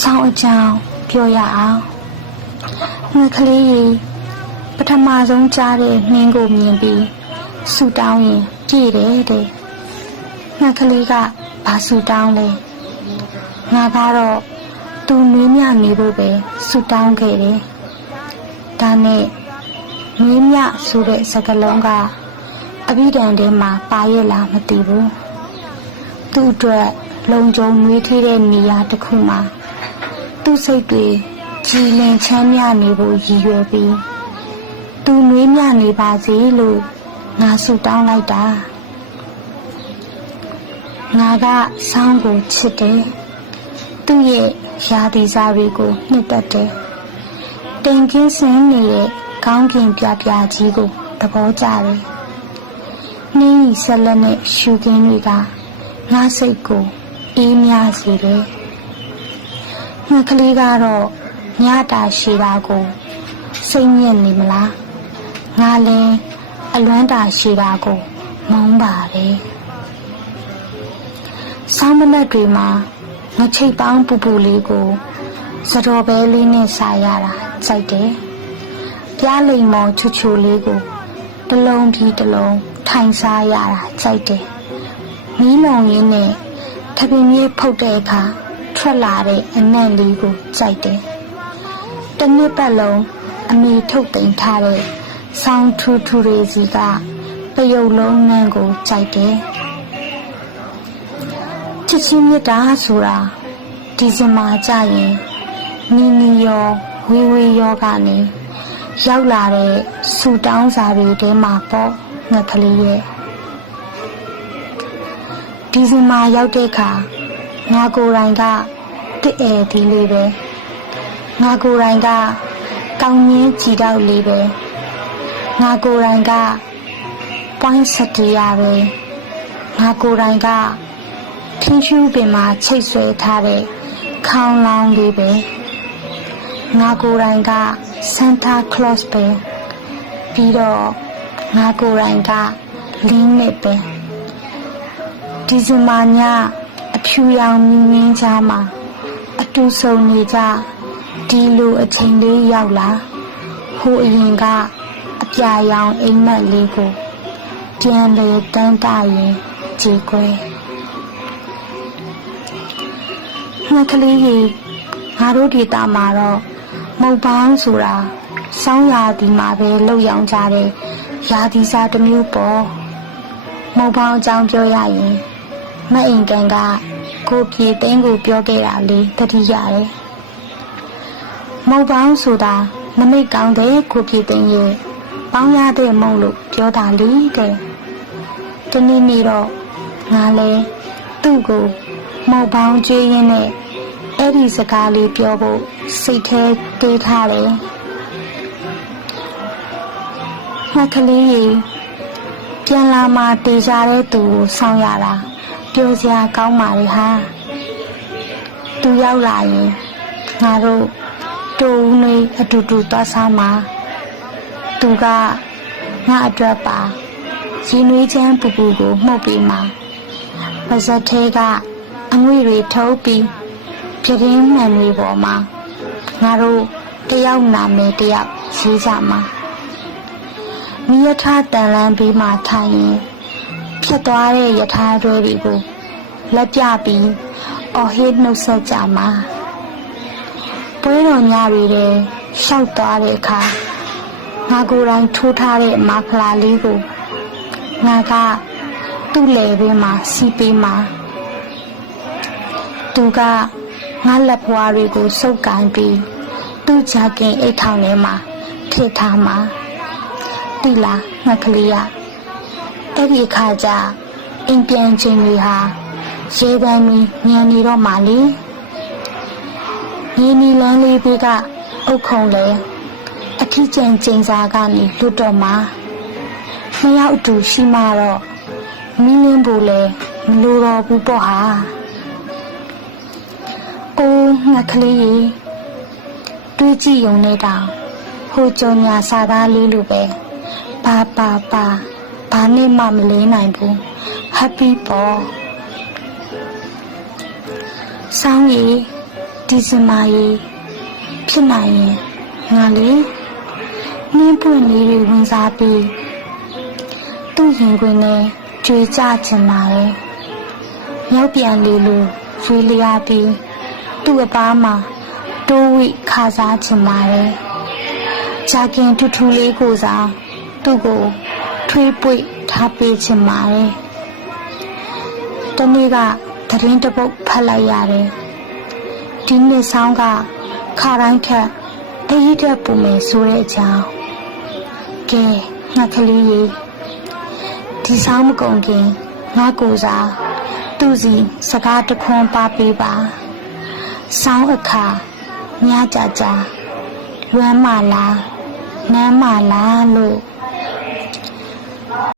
ဆောင်းအကြောင်းပြောရအောင်ငါကလေးကြီးပထမဆုံးကြားတဲ့နှင်းကိုမြင်ပြီးဆူတောင်းရင်ပြည့်တယ်တဲ့ငါကလေးကဘာဆူတောင်းလဲငါကတော့သူနွေးမြနေဖို့ပဲဆူတောင်းခဲ့တယ်ဒါနဲ့နွေးမြဆိုတဲ့စကားလုံးကအဘိဓမ္မာထဲမှာပါရဲ့လားမသိဘူးသူ့အတွက်လုံခြုံနွေးထီးတဲ့နေရာတစ်ခုမှာသူ့စိတ်တွေကြည်လင်ချမ်းမြေ့နေဖို့ရည်ရွယ်ပြီးသူနွေးမြနေပါစေလို့ငါဆုတောင်းလိုက်တာငါကဆောင်းကိုချစ်တယ်သူ့ရဲ့ရာသီစားတွေကိုနှစ်သက်တယ်တင်ကင်းစင်းနေတဲ့ကောင်းကင်ပြပြကြီးကိုသဘောကျတယ်နှင်းရီဆက်လက်နဲ့ရှူကင်းတွေကငါစိတ်ကိုအေးမြစေတယ်ငါကလေးကတော့ညတာရှည်တာကိုစိတ်ညစ်နေမလားငါလည်းအလွမ်းတာရှည်တာကိုမုန်းပါတယ်ဆောင်းမနက်တွေမှာငါချိတ်ပေါင်းပူပူလေးကိုစတော်ဘဲလေးနဲ့စားရတာကြိုက်တယ်ပြားလိမ်မော်ချူချူလေးကိုတစ်လုံးပြီးတစ်လုံးထိုင်စားရတာကြိုက်တယ်မီးလုံရင်းနဲ့ထပင်းကြီးဖုတ်တဲ့အခါထွက်လာတဲ့အနံ့လေးကိုကြိုက်တယ်တစ်နှစ်ပတ်လုံးအမေထုတ်သိမ်းထားတဲ့ဆောင်းထူထူလေးစီကပယုတ်လုံးနံ့ကိုကြိုက်တယ်ချစ်ချင်းမြတ်တာဆိုတာဒီဇင်ဘာကြရင်နီနီရောဝေဝေရောကနေရောက်လာတဲ့ဆူတောင်းစာတွေထဲမှာပေါ့ငါကလေးရဲ့ဒီဇင်ဘာရောက်တဲ့အခါငါကိုယ်တိုင်ကတစ်ဧဒီလေးပဲငါကိုယ်တိုင်ကကောင်းမြင်းကြည်တော့လေးပဲငါကိုယ်တိုင်ကပွိုင်းစတီယာပဲငါကိုယ်တိုင်ကထင်းရှူးပင်မှာချိတ်ဆွဲထားတဲ့ခေါင်းလောင်းလေးပဲငါကိုယ်တိုင်ကဆန်တာကလော့စ်ပဲပြီးတော့ငါကိုယ်တိုင်ကလင်းနဲ့ပဲဒီဇင်ဘာညအဖြူရောင်မြင်းမြင်းချားမှာအတူဆုံနေကြဒီလိုအချိန်လေးရောက်လာဟိုအရင်ကအပြာရောင်အိမ်မက်လေးကိုပြန်လေတန်းတရင်ကြည်ကွယ်ငါကလေးကြီးငါတို့ဒေတာမှာတော့မုတ်ပေါင်းဆိုတာစောင်းရာဒီမှာပဲလှုပ်ရောင်ကြတဲ့ရာသီစားတစ်မျိုးပေါ့မုတ်ပေါင်းအကြောင်းပြောရရင်မအိမ်ကန်ကကိုပြေသိန်းကိုပြောခဲ့တာလေးတတိရတယ်မုတ်ပေါင်းဆိုတာနမိတ်ကောင်းတဲ့ကိုပြေသိန်းရဲ့ပေါင်းရတဲ့မုံလို့ပြောတာလေတဲ့ဒီနေ့တော့ငါလဲသူ့ကိုမုတ်ပေါင်းကျွေးရင်းနဲ့အဲ့ဒီစကားလေးပြောဖို့စိတ်ထဲတွေးထားတယ်ငါကလေးကြီးပြန်လာမှတေချာတဲ့သူကိုစောင့်ရတာပြောစရာကောင်းပါလေဟာသူရောက်လာရင်ငါတို့တူဦးနေအတူတူသွားစားမှာသူကငါအတွက်ပါရင်းနှီးချမ်းပူပူကိုမှုတ်ပြီးမှာပါဇက်သေးကအငွေတွေထုတ်ပြီးပြတင်းမှန်တွေပေါ်မှာငါတို့တယောက်နာမည်တယောက်ရေးကြမှာမိယထာတန်လန်းပြီးမှထိုင်ရင်ဖြစ်သွားတဲ့ယထာတွဲတွေကိုလက်ပြပြီးအော်ဟစ်နှုတ်ဆက်ကြမှာပွဲတော်ညတွေတဲ့ရှောက်သွားတဲ့အခါငါကိုယ်တိုင်ထိုးထားတဲ့မာဖလာလေးကိုငါကသူ့လေထဲမှာစီးပေးမှာသူကငါလက်ဖွားတွေကိုစုပ်ကန်ပြီးသူ့ဂျာကင်အိတ်ထောင်ထဲမှာထည့်ထားမှာတိလာငါကလေးရအဲ့ဒီအခါကျအိမ်ပြန်ချိန်တွေဟာရေတမ်းပြီးညံနေတော့မှလေရင်းနီလန်းလေးဘေးကအုတ်ခုံလေအထီးကျန်ကျင်းစားကနေလွတ်တော့မှနှစ်ယောက်အတူရှိမှတော့မင်းလင်းဖို့လေမလိုတော့ဘူးပေါ့ဟာအိုးငါကလေးကြီးတွေးကြည့်ုံနဲ့တောင်ဟိုကြောင်ညာစာသားလေးလိုပဲပါဘာနဲ့မှမလေးနိုင်ဘူး happy ပေါ့ ဆောင်းရီဒီဇင်ဘာရီဖြစ်နိုင်ရင်ငါလေနှင်းပွင့်လေးတွေဝင်စားပြီးသူ့ရင်ခွင်နဲ့ကြွေကြချင်ပါရဲ့ရောက်ပြန်လေလို့ရွေးလျားပြီးသူ့အပားမှာတိုးဝိခါစားချင်ပါရဲ့ဂျာကင်ထူထူလေးကိုစားသူ့ကိုထွေးပွေထားပေးချင်ပါရဲ့တနေ့ကသတင်းတစ်ပုဒ်ဖတ်လိုက်ရတယ်ဒီနေ့ဆောင်းကခါတိုင်းခက်အရေးတက်ပူမယ်ဆိုတဲ့အကြောင်းကဲငါကလေးရေဒီဆောင်းမကုန်ခင်ငါကိုစားသူ့စီစကားတခွန်းပါပေးပါဆောင်းအခါညကြကြလွမ်းမလားနမ်းမလားလို့